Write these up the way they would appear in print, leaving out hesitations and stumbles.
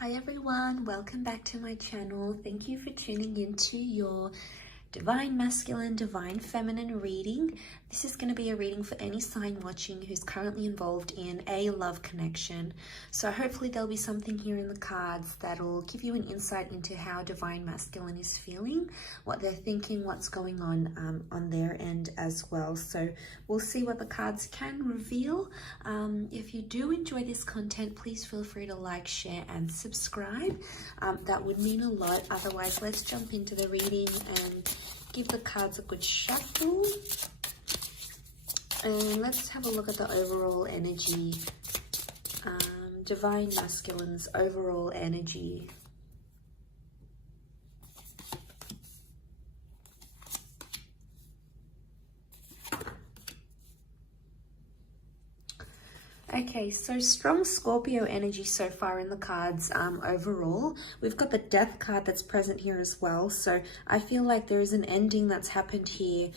Hi everyone, welcome back to my channel. Thank you for tuning into your Divine Masculine, Divine Feminine reading. This is going to be a reading for any sign watching who's currently involved in a love connection. So hopefully there'll be something here in the cards that'll give you an insight into how Divine Masculine is feeling, what they're thinking, what's going on their end as well. So we'll see what the cards can reveal. If you do enjoy this content, please feel free to like, share and subscribe. That would mean a lot. Otherwise, let's jump into the reading and give the cards a good shuffle. And let's have a look at the overall energy. Divine Masculine's overall energy. Okay, so strong Scorpio energy so far in the cards overall. We've got the Death card that's present here as well. So I feel like there is an ending that's happened here.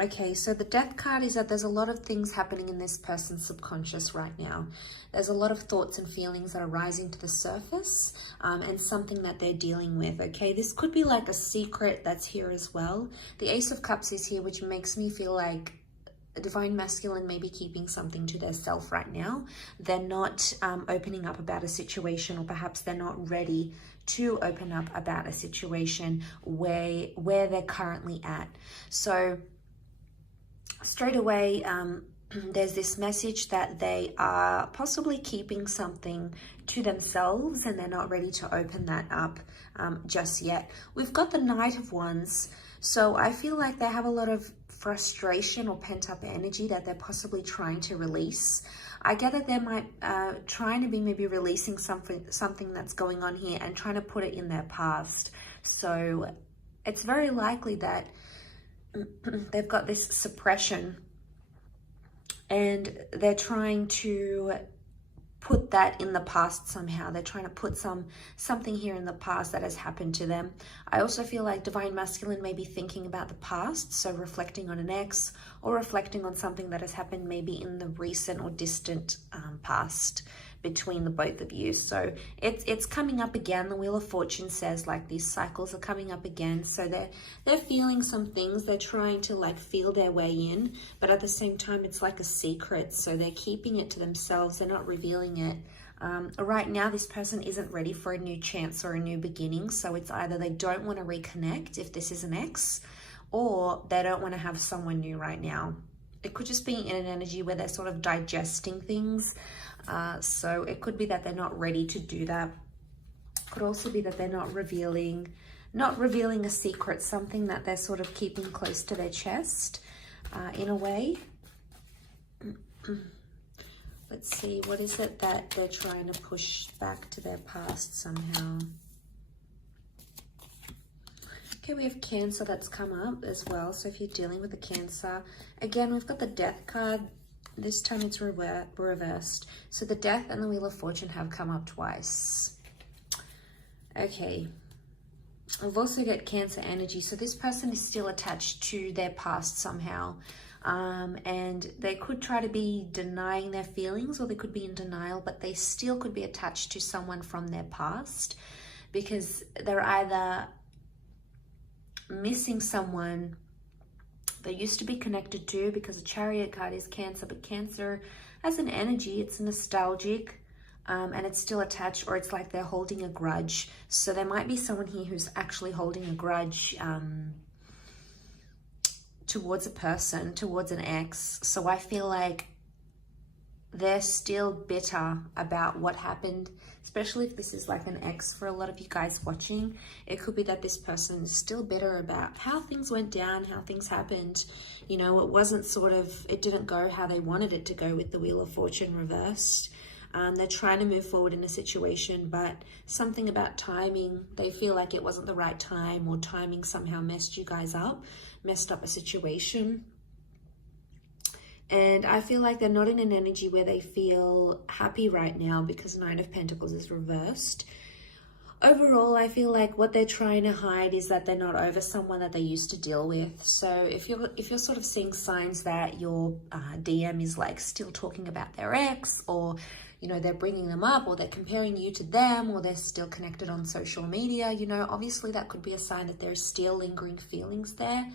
Okay, so the Death card is that there's a lot of things happening in this person's subconscious right now. There's a lot of thoughts and feelings that are rising to the surface and something that they're dealing with, okay? This could be like a secret that's here as well. The Ace of Cups is here, which makes me feel like Divine Masculine may be keeping something to their self right now. They're not opening up about a situation, or perhaps they're not ready to open up about a situation where they're currently at. So straight away, there's this message that they are possibly keeping something to themselves and they're not ready to open that up just yet. We've got the Knight of Wands. So I feel like they have a lot of frustration or pent-up energy that they're possibly trying to release. I get that they might trying to be maybe releasing something that's going on here and trying to put it in their past. So it's very likely that they've got this suppression and they're trying to put that in the past somehow. They're trying to put something here in the past that has happened to them. I also feel like Divine Masculine may be thinking about the past, so reflecting on an ex or reflecting on something that has happened maybe in the recent or distant past between the both of you. So it's coming up again. The Wheel of Fortune says like these cycles are coming up again. So they're feeling some things. They're trying to like feel their way in, but at the same time it's like a secret. So they're keeping it to themselves. They're not revealing it. Right now this person isn't ready for a new chance or a new beginning. So it's either they don't want to reconnect if this is an ex, or they don't want to have someone new right now. It could just be in an energy where they're sort of digesting things. So it could be that they're not ready to do that. Could also be that they're not revealing a secret, something that they're sort of keeping close to their chest in a way. Let's see, what is it that they're trying to push back to their past somehow? Okay, we have Cancer that's come up as well. So if you're dealing with a Cancer, again, we've got the Death card. This time it's reversed. So the Death and the Wheel of Fortune have come up twice. Okay. We've also got Cancer energy. So this person is still attached to their past somehow. And they could try to be denying their feelings, or they could be in denial, but they still could be attached to someone from their past, because they're either missing someone they used to be connected to, because the Chariot card is Cancer, but Cancer as an energy, it's nostalgic and it's still attached, or it's like they're holding a grudge. So there might be someone here who's actually holding a grudge towards a person, towards an ex. So I feel like they're still bitter about what happened, especially if this is like an ex for a lot of you guys watching. It could be that this person is still bitter about how things went down, how things happened. You know, it didn't go how they wanted it to go with the Wheel of Fortune reversed. They're trying to move forward in a situation, but something about timing, they feel like it wasn't the right time, or timing somehow messed you guys up, messed up a situation. And I feel like they're not in an energy where they feel happy right now, because Nine of Pentacles is reversed. Overall, I feel like what they're trying to hide is that they're not over someone that they used to deal with. So if you're sort of seeing signs that your DM is like still talking about their ex, or you know, they're bringing them up, or they're comparing you to them, or they're still connected on social media, you know, obviously that could be a sign that there's still lingering feelings there.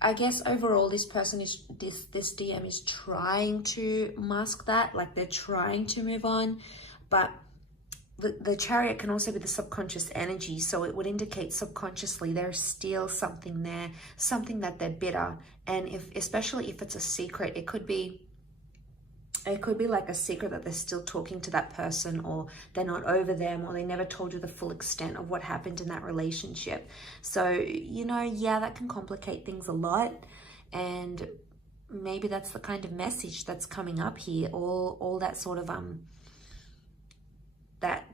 I guess overall this person is, this DM is trying to mask that, like they're trying to move on, but the Chariot can also be the subconscious energy, so it would indicate subconsciously there's still something there, something that they're bitter. And especially if it's a secret, it could be like a secret that they're still talking to that person, or they're not over them, or they never told you the full extent of what happened in that relationship. So, you know, yeah, that can complicate things a lot. And maybe that's the kind of message that's coming up here, all that sort of that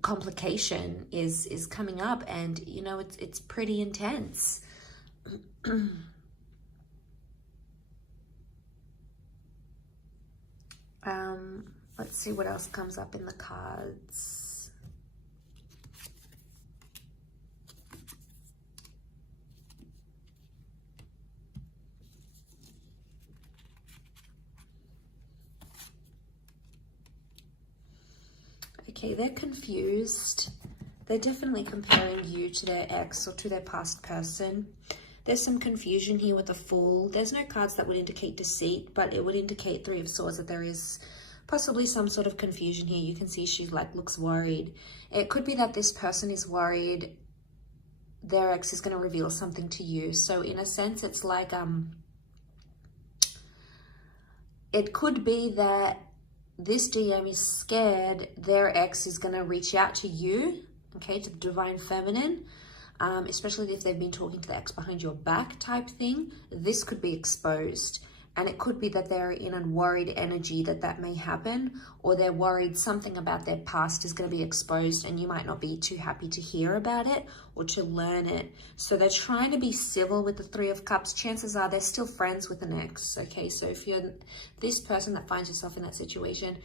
complication is coming up, and you know, it's pretty intense. Let's see what else comes up in the cards. Okay, they're confused. They're definitely comparing you to their ex or to their past person. There's some confusion here with the Fool. There's no cards that would indicate deceit, but it would indicate Three of Swords, that there is possibly some sort of confusion here. You can see she like looks worried. It could be that this person is worried their ex is going to reveal something to you. So in a sense, it's like it could be that this DM is scared their ex is going to reach out to you, okay, to the Divine Feminine, especially if they've been talking to the ex behind your back type thing. This could be exposed. And it could be that they're in a worried energy that may happen, or they're worried something about their past is going to be exposed and you might not be too happy to hear about it or to learn it. So they're trying to be civil with the Three of Cups. Chances are they're still friends with an ex, okay? So if you're this person that finds yourself in that situation,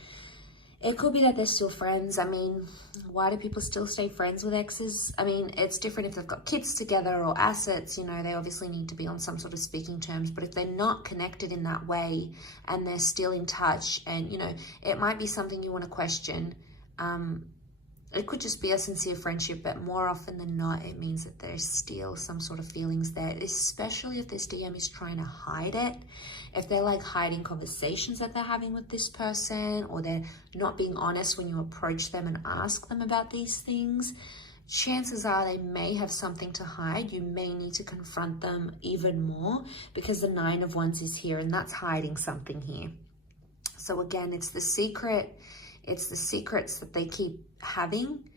it could be that they're still friends. I mean, why do people still stay friends with exes? I mean, it's different if they've got kids together or assets, you know, they obviously need to be on some sort of speaking terms. But if they're not connected in that way and they're still in touch, and, you know, it might be something you want to question. It could just be a sincere friendship, but more often than not, it means that there's still some sort of feelings there, especially if this DM is trying to hide it. If they're like hiding conversations that they're having with this person, or they're not being honest when you approach them and ask them about these things, chances are they may have something to hide. You may need to confront them even more, because the Nine of Wands is here, and that's hiding something here. So again, it's the secret. It's the secrets that they keep having.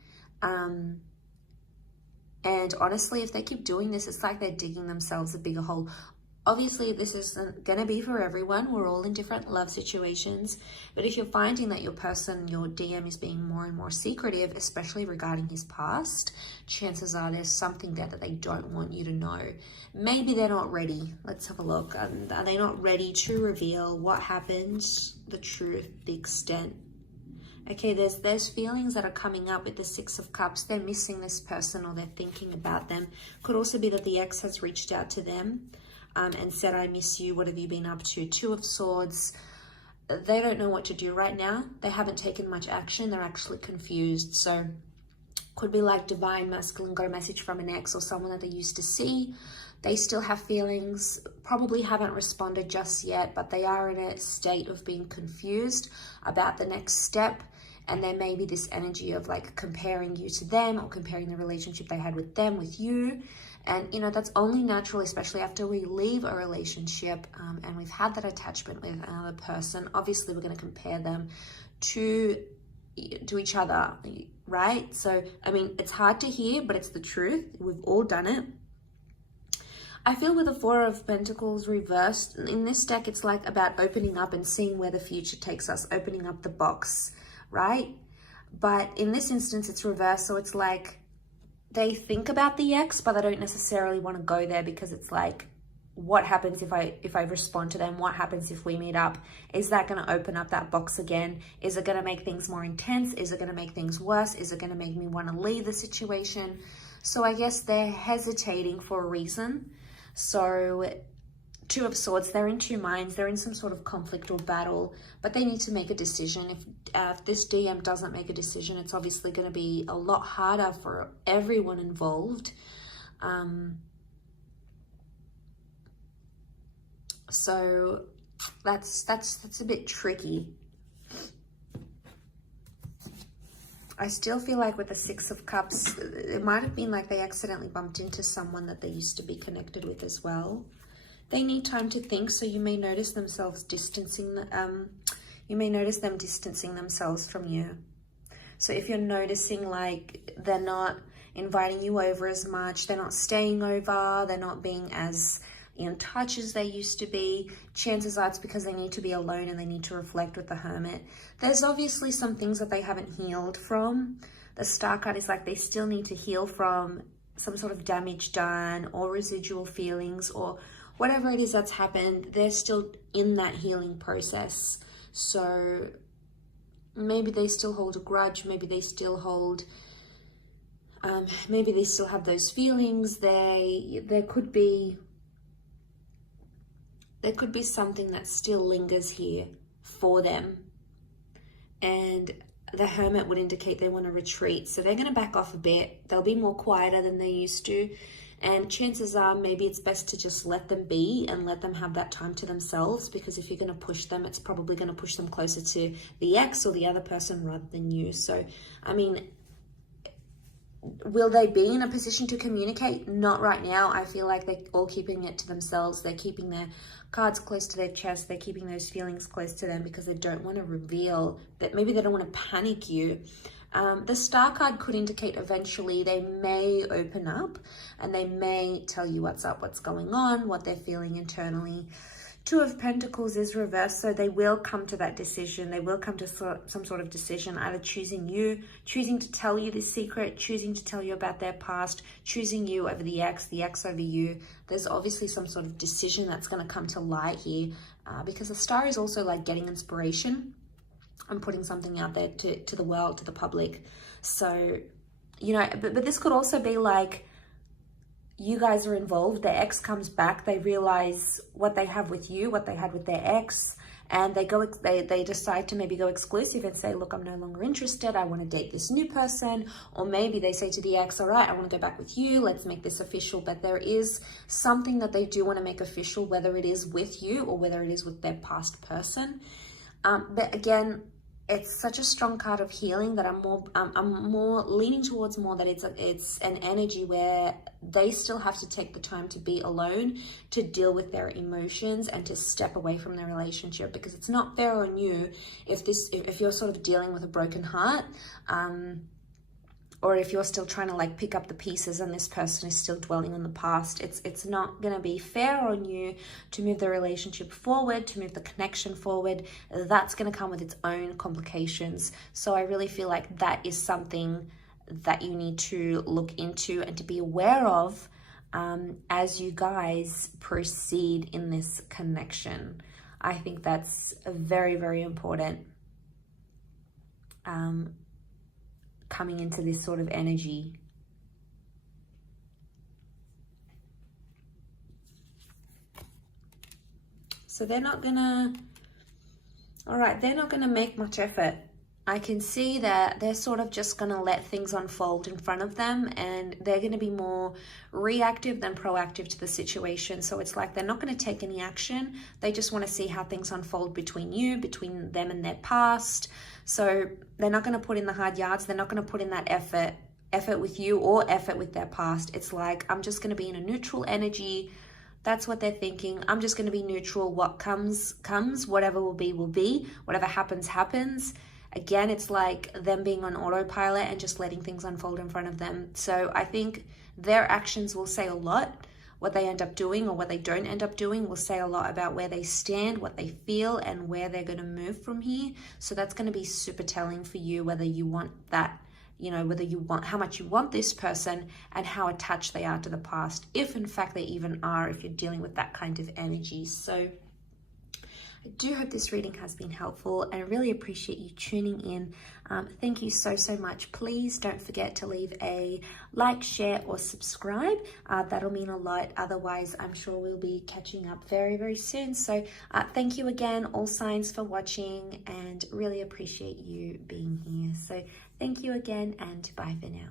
And honestly, if they keep doing this, it's like they're digging themselves a bigger hole. Obviously, this isn't going to be for everyone. We're all in different love situations. But if you're finding that your person, your DM, is being more and more secretive, especially regarding his past, chances are there's something there that they don't want you to know. Maybe they're not ready. Let's have a look. Are they not ready to reveal what happened, the truth, the extent? Okay, there's feelings that are coming up with the Six of Cups. They're missing this person, or they're thinking about them. Could also be that the ex has reached out to them and said, I miss you, what have you been up to? Two of Swords. They don't know what to do right now. They haven't taken much action. They're actually confused. So could be like Divine Masculine got a message from an ex or someone that they used to see. They still have feelings, probably haven't responded just yet, but they are in a state of being confused about the next step. And there may be this energy of like comparing you to them, or comparing the relationship they had with them with you. And, you know, that's only natural, especially after we leave a relationship and we've had that attachment with another person. Obviously, we're going to compare them to each other, right? So, I mean, it's hard to hear, but it's the truth. We've all done it. I feel with the Four of Pentacles reversed, in this deck, it's like about opening up and seeing where the future takes us, opening up the box, right? But in this instance, it's reversed. So it's like they think about the ex, but they don't necessarily want to go there, because it's like, what happens if I respond to them? What happens if we meet up? Is that going to open up that box again? Is it going to make things more intense? Is it going to make things worse? Is it going to make me want to leave the situation? So I guess they're hesitating for a reason. So Two of Swords, they're in two minds. They're in some sort of conflict or battle, but they need to make a decision. If this DM doesn't make a decision, it's obviously going to be a lot harder for everyone involved. So that's a bit tricky. I still feel like with the Six of Cups, it might have been like they accidentally bumped into someone that they used to be connected with as well. They need time to think, so you may notice themselves distancing, you may notice them distancing themselves from you. So if you're noticing like they're not inviting you over as much, they're not staying over, they're not being as in touch as they used to be, chances are it's because they need to be alone and they need to reflect with the Hermit. There's obviously some things that they haven't healed from. The Star card is like they still need to heal from some sort of damage done or residual feelings or whatever it is that's happened. They're still in that healing process. So maybe they still hold a grudge, maybe they still hold, maybe they still have those feelings. There could be something that still lingers here for them. And the Hermit would indicate they want to retreat. So they're going to back off a bit. They'll be more quieter than they used to. And chances are maybe it's best to just let them be and let them have that time to themselves, because if you're going to push them, it's probably going to push them closer to the ex or the other person rather than you. So, I mean, will they be in a position to communicate? Not right now. I feel like they're all keeping it to themselves. They're keeping their cards close to their chest. They're keeping those feelings close to them because they don't want to reveal that. Maybe they don't want to panic you. The Star card could indicate eventually they may open up and they may tell you what's up, what's going on, what they're feeling internally. Two of Pentacles is reversed, so they will come to that decision. They will come to some sort of decision, either choosing you, choosing to tell you this secret, choosing to tell you about their past, choosing you over the ex over you. There's obviously some sort of decision that's going to come to light here, because the Star is also like getting inspiration and putting something out there to the world, to the public. So, you know, but this could also be like, you guys are involved, their ex comes back, they realize what they have with you, what they had with their ex, and they decide to maybe go exclusive and say, look, I'm no longer interested, I want to date this new person. Or maybe they say to the ex, all right, I want to go back with you, let's make this official. But there is something that they do want to make official, whether it is with you or whether it is with their past person. But again, it's such a strong card of healing that I'm more leaning towards more that it's an energy where they still have to take the time to be alone, to deal with their emotions and to step away from their relationship, because it's not fair on you if you're sort of dealing with a broken heart, or if you're still trying to like pick up the pieces and this person is still dwelling on the past. It's not going to be fair on you to move the relationship forward, to move the connection forward. That's going to come with its own complications. So I really feel like that is something that you need to look into and to be aware of as you guys proceed in this connection. I think that's very, very important. Coming into this sort of energy. So they're not gonna, all right, they're not gonna make much effort. I can see that they're sort of just gonna let things unfold in front of them, and they're gonna be more reactive than proactive to the situation. So it's like they're not gonna take any action. They just wanna see how things unfold between you, between them and their past. So they're not going to put in the hard yards. They're not going to put in that effort with you or effort with their past. It's like, I'm just going to be in a neutral energy. That's what they're thinking. I'm just going to be neutral. What comes, comes. Whatever will be, will be. Whatever happens, happens. Again, it's like them being on autopilot and just letting things unfold in front of them. So I think their actions will say a lot. What they end up doing or what they don't end up doing will say a lot about where they stand, what they feel, and where they're going to move from here. So that's going to be super telling for you, whether you want that, you know, whether you want, how much you want this person and how attached they are to the past, if in fact they even are, if you're dealing with that kind of energy. So I do hope this reading has been helpful, and I really appreciate you tuning in. Thank you so much. Please don't forget to leave a like, share, or subscribe. That'll mean a lot. Otherwise, I'm sure we'll be catching up very soon. So thank you again, all signs, for watching, and really appreciate you being here. So thank you again, and bye for now.